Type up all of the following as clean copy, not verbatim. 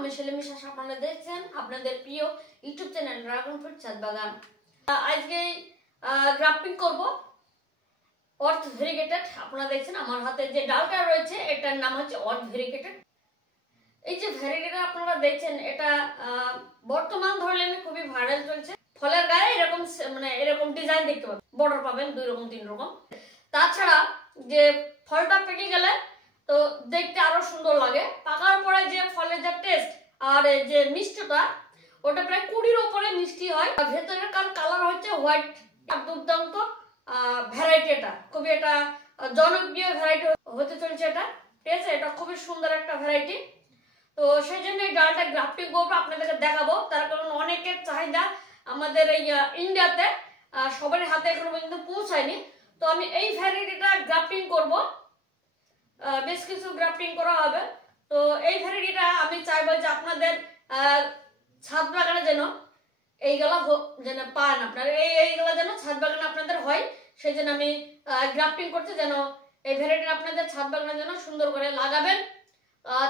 আমি সেলিম শাহ, আপনারা দেখছেন আপনাদের প্রিয় ইউটিউব চ্যানেল ড্রাগন ফ্রুট ছাদ বাগান। আজকে গ্রাফটিং করব অর্থ ভেরিগেটেড। আপনারা দেখছেন আমার হাতে যে ডালটা রয়েছে এটার নাম হচ্ছে অর্থ ভেরিগেটেড। এই যে ভেরিগেটেড আপনারা দেখছেন এটা বর্তমান ধরলেন খুবই ভাইরাল চলছে। ফলের গায়ে এরকম এরকম ডিজাইন দেখতে পাবেন, বর্ডার পাবেন 2 রকম 3 রকম। তাছাড়া যে ফলটা পেকে গেলে তো দেখতে আরো সুন্দর লাগে। পাকার পরে যে ফলের যে টেস্ট আর যে মিষ্টিটা ওটা প্রায় 20-র উপরে মিষ্টি হয়। ভেতরের কালার হচ্ছে হোয়াইট। দুর্দান্ত ভ্যারাইটি, এটা খুবই একটা জনপ্রিয় ভ্যারাইটি হতে চলছে এটা, ঠিক আছে। এটা খুবই সুন্দর একটা ভ্যারাইটি। তো সেই জন্য এই ডালটা গ্রাফটিং করবো, আপনাদেরকে দেখাবো। তার কারণ অনেকের চাহিদা আমাদের এই ইন্ডিয়াতে সবার হাতে এখনো পর্যন্ত পৌঁছায়নি। তো আমি এই ভ্যারাইটিটা গ্রাফটিং করব, বেশ কিছু গ্রাফটিং করা হবে। তো এই ভ্যারাইটিটা আমি চাইবো যে আপনাদের ছাদ বাগানে যেন এইগুলা যেন পান, আপনারা এইগুলা যেন ছাদ বাগানে আপনাদের হয়। সেই জন্য আমি গ্রাফটিং করতে, যেন এই ভ্যারাইটিটা আপনাদের ছাদ বাগানে যেন সুন্দর করে লাগাবেন।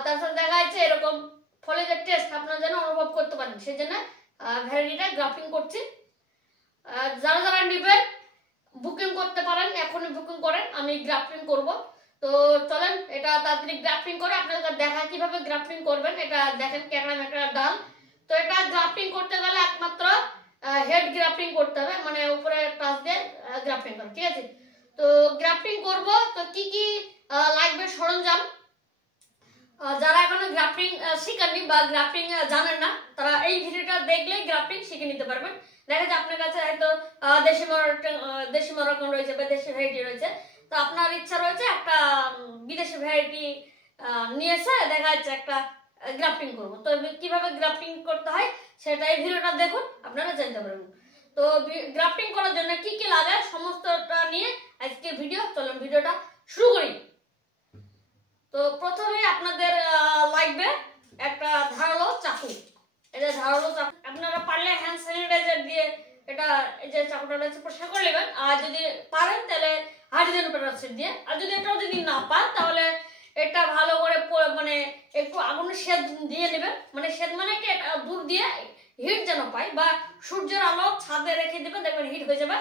তারপর দেখা যাচ্ছে এরকম ফলের যে টেস্ট আপনারা যেন অনুভব করতে পারেন, সেই জন্য ভ্যারাইটিটা গ্রাফটিং করছি। যারা যারা নেবেন বুকিং করতে পারেন, এখনই বুকিং করেন, আমি গ্রাফটিং করব। তো চলেন এটা তাড়াতাড়ি গ্রাফটিং করে আপনাদের দেখা কিভাবে গ্রাফটিং করবেন। এটা দেখেন ক্যামেরা একটা ডাল। তো এটা গ্রাফটিং করতে গেলে একমাত্র হেড গ্রাফটিং করতে হবে, মানে উপরে টাচ দিয়ে গ্রাফটিং করা, ঠিক আছে। তো গ্রাফটিং করব, তো কি কি লাগবে সরঞ্জাম, যারা এখনো গ্রাফটিং শিখেননি বা গ্রাফটিং জানেন না তারা এই ভিডিওটা দেখলে গ্রাফটিং শিখে নিতে পারবেন। দেখা যায় আপনার কাছে হয়তো দেশি মরকন রয়েছে বা দেশি ভ্যারাইটি রয়েছে, তো আপনার ইচ্ছা রয়েছে একটা বিদেশি ভ্যারাইটি নিয়েছে, দেখা যাচ্ছে একটা গ্রাফটিং করবো। তো কিভাবে গ্রাফটিং করতে হয় সেটা এই ভিডিওটা দেখুন, আপনারা জানতে পারবেন। তো গ্রাফটিং করার জন্য কি কি লাগে সমস্তটা নিয়ে আজকের ভিডিও, চলুন ভিডিওটা শুরু করি। তো প্রথমে আপনাদের লাগবে একটা ধারালো চাকু। এই যে ধারালো চাকু, আপনারা পারলে হ্যান্ড স্যানিটাইজার দিয়ে এটা এই যে চাকুটা পরিষ্কার করে নেবেন। আর যদি পারেন তাহলে হাইড্রোজেন পেরোক্সাইড দিয়ে। আর যদি এটাও যদি না পান তাহলে এটা ভালো করে একটু আগুনে সেদ দিয়ে নেবেন। সেদ মানে কি, এটা দূর দিয়ে হিট যেন পায়, বা সূর্যের আলো ছাদে রেখে দেবেন, দেখবেন হিট হয়ে যাবে।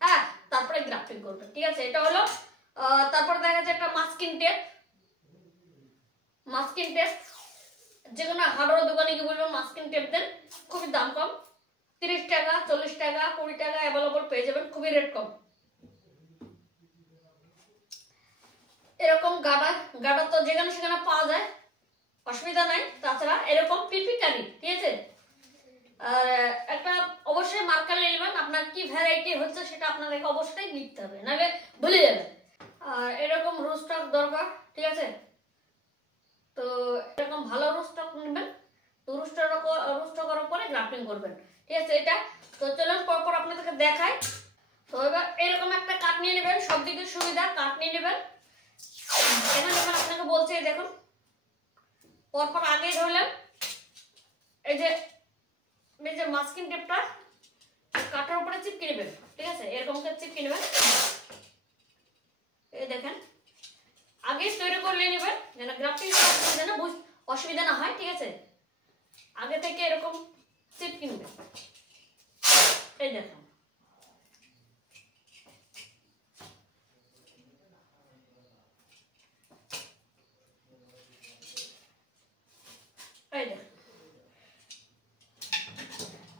হ্যাঁ, তারপরে গ্রাফটিং করবেন, ঠিক আছে। এটা হলো। তারপর দেখা যাচ্ছে একটা মাস্কিং টেপ। মাস্কিং টেপ যে কোনো হার্ডওয়্যার দোকানে কি বলবেন মাস্কিং টেপ দেন, খুবই দাম কম, 30 টাকা 40 টাকা 20 টাকা অ্যাভেলেবল পেয়ে যাবেন, খুবই রেট কম। এরকম গাটা তো যেখানে সেখানে পাওয়া যায়, অসুবিধা নাই। তাছাড়া এরকম পিপিকারি, ঠিক আছে। আর একটা অবশ্যই মার্কার নেবেন, আপনার কি ভ্যারাইটি হচ্ছে সেটা আপনাদেরকে অবশ্যই লিখতে হবে, নাহলে ভুলে যাবেন। আর এরকম রোস্টার দরকার, ঠিক আছে। তো এরকম ভালো রোস্টার নেবেন, তো রোস্টার করার পরে গ্রাফটিং করবেন, ঠিক আছে। এটা তো চলুন পরপর আপনাদেরকে দেখাই। তো এবার এরকম একটা কাঠ নিয়ে নেবেন, সব দিকে সুবিধা, কাঠ নিয়ে নেবেন। এখানে যখন আপনাকে বলছে দেখুন, পরপর আগে ধরলেন এই যে মাস্কিং টেপটা কাঠের উপরে চিপকে নেবেন, ঠিক আছে। এরকম করে চিপকে নেবেন, এই দেখেন আগে তৈরি করে নেবেন যেন গ্রাফটিং যেন অসুবিধা না হয়, ঠিক আছে। আগে থেকে এরকম চিপকে নেবেন, এই দেখেন।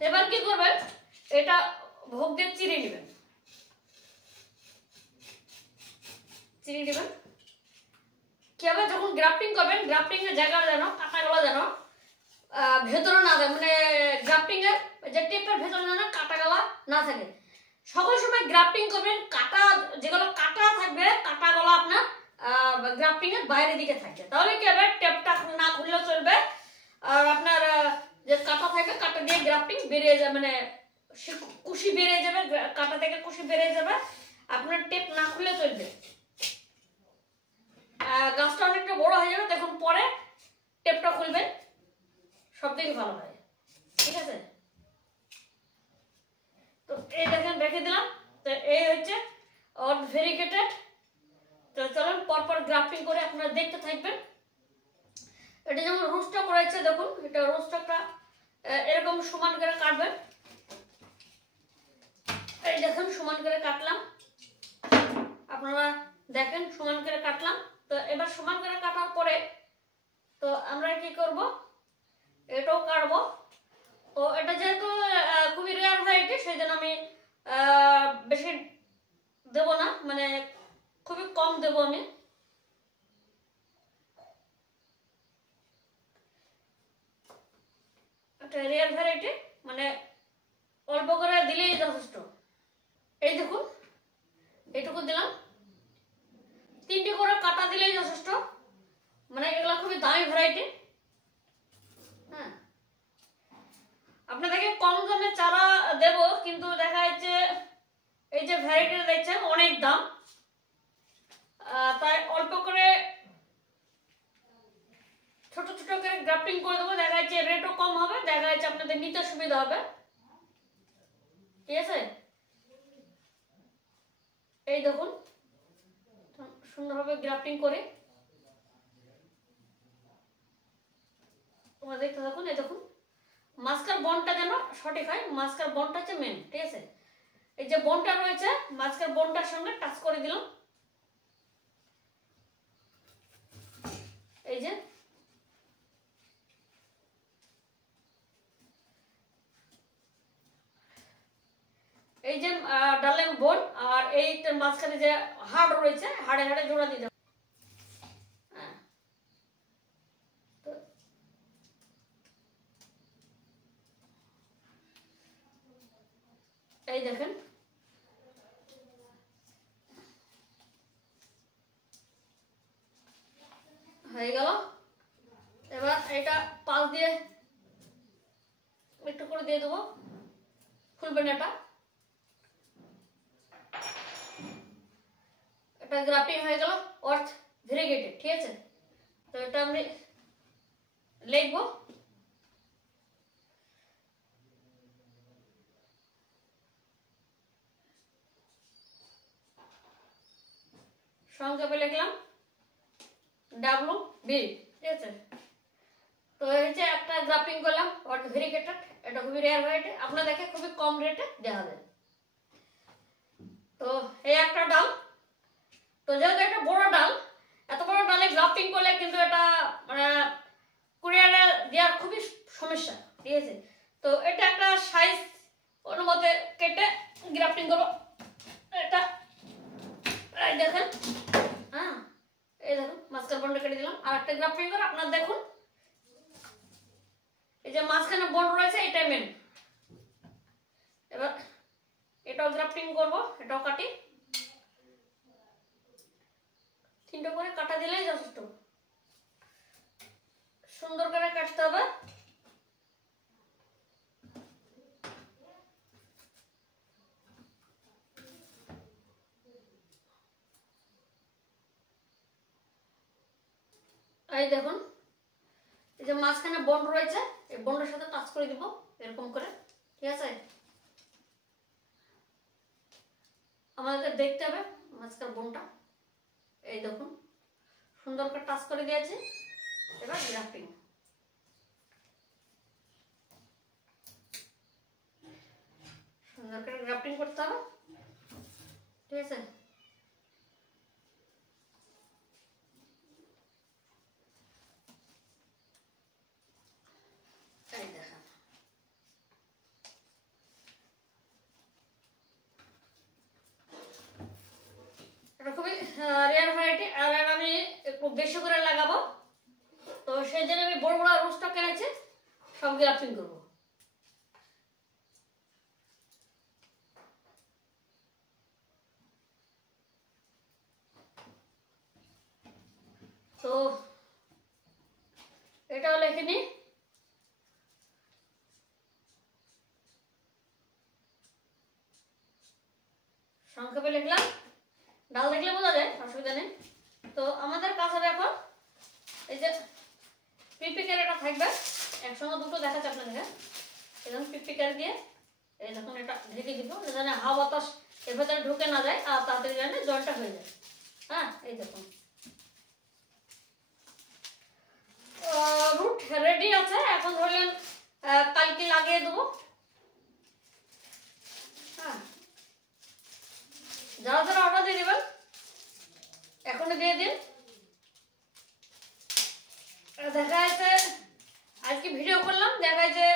এবার কি করবেন, এটা ভোগ দিয়ে চিড়ে নেবেন, কি হবে যখন গ্রাফটিং করবেন, গ্রাফটিং এর জায়গা যেন কাটাগুলো যেন ভেতরে না যায়, গ্রাফটিং এর যে টেপের ভেতরে যেন কাটাগুলো না থাকে। সকল সময় গ্রাফটিং করবেন কাটা, যেগুলো কাটা থাকবে কাটাগুলো আপনার গ্রাফটিং এর বাইরের দিকে থাকবে, তাহলে কি হবে টেপটা না খুললেও চলবে। আর আপনার যে কাটা থাকবে কাটা দিয়ে গ্রাফটিং বেরিয়ে যাবে, কুশি বেরিয়ে যাবে, কাটা থেকে কুশি বেরিয়ে যাবে, আপনার টেপ না খুললে চলবে। গাছটা অনেকটা বড় হয়ে যাবে, দেখুন পরে টেপটা খুলবেন, সব থেকে ভালো হয়, ঠিক আছে। তো এই দেখেন রেখে দিলাম। তো এই হচ্ছে অর্থ ভেরিগেটেড। তো চলুন পরপর গ্রাফটিং করে আপনারা দেখতে থাকবেন। এটা যেমন রোস্টটা করেছে দেখুন, এটা রোস্টটা এরকম সমান করে কাটবেন। এই দেখুন সমান করে কাটলাম, আপনারা দেখেন সমান করে কাটলাম। তো এবার সমান করে কাটার পরে তো আমরা কি করব, এটাও কাটবো। তো এটা যেহেতু খুবই রেয়ার ভ্যারাইটি, সেই জন্য আমি বেশি দেব না, মানে খুবই কম দেব আমি। একটা রেয়ার ভ্যারাইটি, মানে অল্প করে দিলেই যথেষ্ট। এই দেখুন এইটুকু দিলাম, 3টে করে কাটা দিলেই যথেষ্ট, মানে এগুলো খুবই দামি ভ্যারাইটি। হ্যাঁ, আপনাদেরকে কম দামে চারা দেব, কিন্তু দেখা যাচ্ছে এই যে ভ্যারাইটিটা দেখছেন অনেক দাম, তাই অল্প করে ছোট ছোট করে গ্রাফটিং করে দেবো, দেখা যাচ্ছে রেটও কম হবে, দেখা যাচ্ছে আপনাদের নিতে সুবিধা হবে। ঠিক আছে, এই দেখুন সুন্দরভাবে গ্রাফটিং করে তোমরা দেখতে থাকুন। এই দেখুন মাঝখান বনটা যেন সঠিক হয়, মাঝখান বনটা হচ্ছে মেন। ঠিক আছে, এই যে বনটা রয়েছে মাঝখান বনটার সঙ্গে টাচ করে দিলাম। এই যে এই যে ডালের বোন আর এইটার মাঝখানে যে হাড় রয়েছে, হাড়ে হাড়ে জোড়া দিতে হবে। এই দেখেন হয়ে গেল। এবার এটা পাশ দিয়ে একটু করে দিয়ে দেবো, খুলবেন এটা। এটা গ্রাফটিং হয়ে গেল, অর্থ ভেরিগেটেড। ঠিক আছে, তো এটা আমি লিখবো। সংক্ষেপে লিখলাম WB। ঠিক আছে, তো এই যে একটা গ্রাফটিং করলাম অর্থ ভেরিগেটেড, এটা খুবই রেয়ার ভ্যারাইটি, আপনাদেরকে খুবই কম রেটে দেওয়া হবে। তো এই একটা ডাল, তো যেহেতু একটা বড় ডাল, এত বড় ডালে গ্রাফটিং করলে কিন্তু এটা মানে কুরিয়ারে দেওয়ার খুবই সমস্যা। ঠিক আছে, তো এটা একটা সাইজ অনুমতে কেটে গ্রাফটিং করো। এটা এই দেখেন, হ্যাঁ এই দেখুন মাঝখান বন্ডটা কেটে দিলাম। আর একটা গ্রাফটিং করে আপনার দেখুন, এই যে মাঝখানে বন্ড রয়েছে এটাই মেন। এবার এটাও গ্রাফটিং করব, এটাও কাটি, 3টে করে কাটা দিলেই যথেষ্ট। সুন্দর করে কাটতে হবে। এই দেখুন এই যে মাঝখানে বন্ড রয়েছে, এই বন্ডের সাথে টাচ করে দিব এরকম করে। ঠিক আছে, আমাদের দেখতে হবে মাঝখান বন্ডটা। এই দেখুন সুন্দর করে টাচ করে দিয়েছে। এবার গ্রাফটিং, সুন্দর করে গ্রাফটিং করতে হবে। ঠিক আছে, এই দেখেন এটা খুবই রেয়ার ভ্যারাইটি, আর আমি একটু বেশি করে লাগাবো, তো সেই জন্য আমি বড় বড় রোস্টটা কিনেছি, সব গ্রাফটিং করবো। তো এটাও লিখে নিই। সংক্ষেপে লিখলাম, ডাল দেখলে বোঝা যায়, অসুবিধা নেই। তো আমাদের কাছে এখন এই যে পিপি ক্যারেটটা থাকবে, একসঙ্গে দুটো দেখাচ্ছে আপনাদের। এরকম পিপি ক্যারেট দিয়ে এই দেখুন এটা ঢেকে দিব, যেন হাওয়া বাতাস এর ভেতরে ঢুকে না যায় আর তাড়াতাড়ি যেন জলটা হয়ে যায়। হ্যাঁ এই দেখুন লাগিয়ে দেবো। হ্যাঁ, যারা যারা অর্ডার দিয়ে দেবেন এখনই দিয়ে দিন। দেখা যাচ্ছে আজকে ভিডিও করলাম, দেখা যাচ্ছে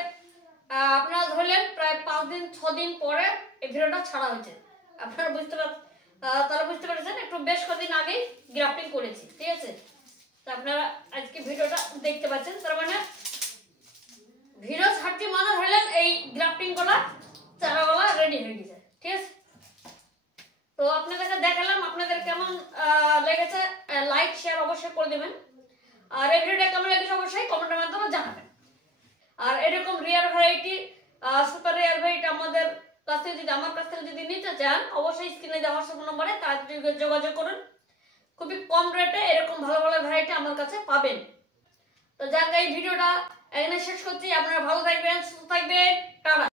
আপনারা ধরলেন প্রায় 5 দিন 6 দিন পরে এই ভিডিওটা ছাড়া হয়েছে। আপনারা তারা বুঝতে পারছেন একটু বেশ কদিন আগেই গ্রাফটিং করেছি, ঠিক আছে। তো আপনারা আজকে ভিডিওটা দেখতে পাচ্ছেন, তার মানে ভিডিও ছাড়ছি মানে ধরলেন এই গ্রাফটিং করা চারাগুলা রেডি হয়ে গেছে, ঠিক আছে। তো আপনাদেরকে দেখালাম, আপনাদের কেমন লেগেছে লাইক শেয়ার অবশ্যই করে দেবেন। আর এই ভিডিওটা কেমন লেগেছে অবশ্যই কমেন্টের মাধ্যমে জানাবেন। আর এরকম রিয়ার ভ্যারাইটি সুপার রিয়ার ভ্যারাইটি আমাদের কাছ থেকে যদি আমার কাছ থেকে যদি নিতে চান অবশ্যই স্ক্রিনে দেওয়া হোয়াটসঅ্যাপ নম্বরে তার যোগাযোগ করুন। খুবই কম রেটে এরকম ভালো ভালো ভ্যারাইটি আমার কাছে পাবেন। তো যাক এই ভিডিওটা এখানে শেষ করছি। আপনারা ভালো থাকবেন, সুস্থ থাকবেন।